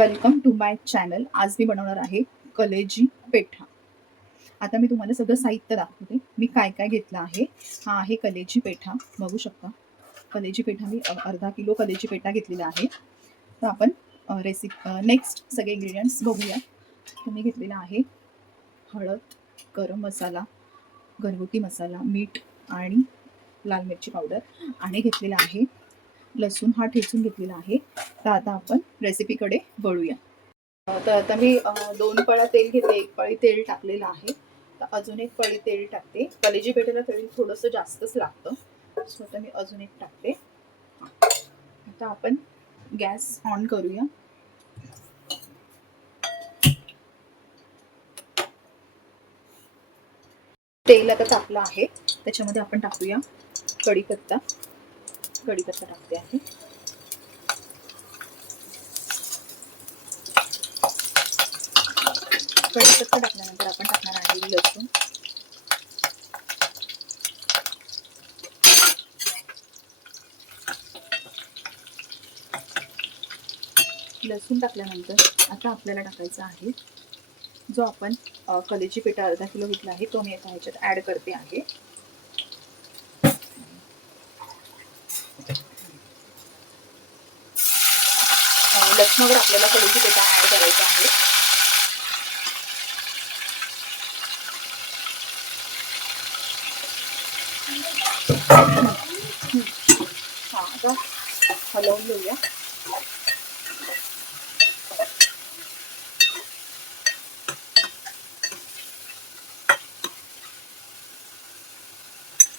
Welcome to my channel. आज मी बनवणार आहे कलेजी पेठा. आता मी तुम्हाला सगळं साहित्य दाखवते. मी काय काय घेतलं आहे. हा आहे कलेजी पेठा, बघू शकता. कलेजी पेठा मी अर्धा किलो कलेजी पेठा घेतलेला आहे. तर आपण नेक्स्ट सगळे इंग्रेडियंट्स बघूया. तर मी घेतलेला आहे हळद, गरम मसाला, घरगुती मसाला, मीठ आणि लाल मिरची पावडर, आणि घेतलेला आहे लसूण, हा ठेचून घेतलेला आहे. तर आता आपण रेसिपीकडे वळूया. तर आता मी 2 पळ्या तेल घेते, 1 पळी तेल टाकलेलं आहे. तर अजून 1 पळी तेल टाकते. कलेजी पेठेला तेल थोडंसं जास्तच लागतं, सो आता मी अजून 1 टाकते. आता आपण गॅस ऑन करूया. तेल आता तापलं आहे, त्याच्यामध्ये आपण टाकूया कढीपत्ता. कढीपत्ता टाकते आहे. कढीपत्ता टाकल्यानंतर आपण टाकणार आहे लसूण. लसूण टाकल्यानंतर आता आपल्याला टाकायचा आहे जो आपण कलेजी पेठा अर्धा किलो घेतला आहे, तो मी आता ह्याच्यात ॲड करते आहे. लसणावर आपल्याला कलेजी पेठा ॲड करायचा आहे. हा, आता हलवून घेऊया.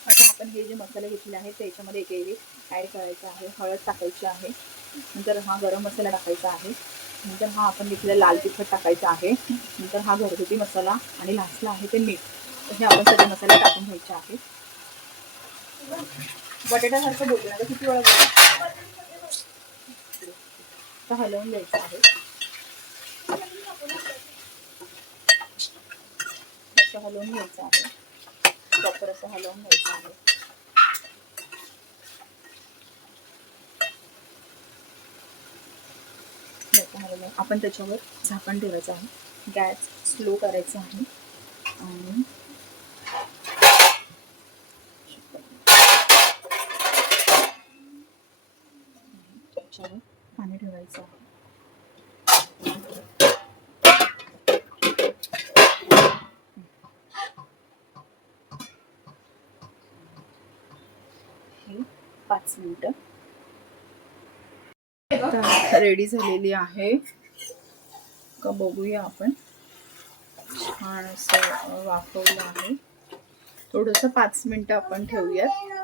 आता आपण हे जे मसाले घेतले आहेत त्याच्यामध्ये एक ॲड करायचं आहे. हळद टाकायची आहे, नंतर हा गरम मसाला टाकायचा आहे, नंतर हा आपण घेतलेला लाल तिखट टाकायचा आहे, नंतर हा घरगुती मसाला, आणि लास्टला आहे ते मीठ. तर हे आपण सगळे मसाले टाकून घ्यायचे आहे. बटाट्यासारखं बोलतो ना, किती वेळा बोलतो. तर हलवून घ्यायचं आहे. असं हलवून घ्यायचं आहे, प्रॉपर असं हलवून घ्यायचं आहे. आपण त्याच्यावर झाकण ठेवायचं आहे. गॅस स्लो करायचा आहे आणि त्याच्यावर पाणी ठेवायचं आहे. हे 5 मिनिटं रेडी झालेली आहे का बघूया आपण. छान असं वाफवलं आहे. थोडंसं 5 मिनिटं आपण ठेवूयात.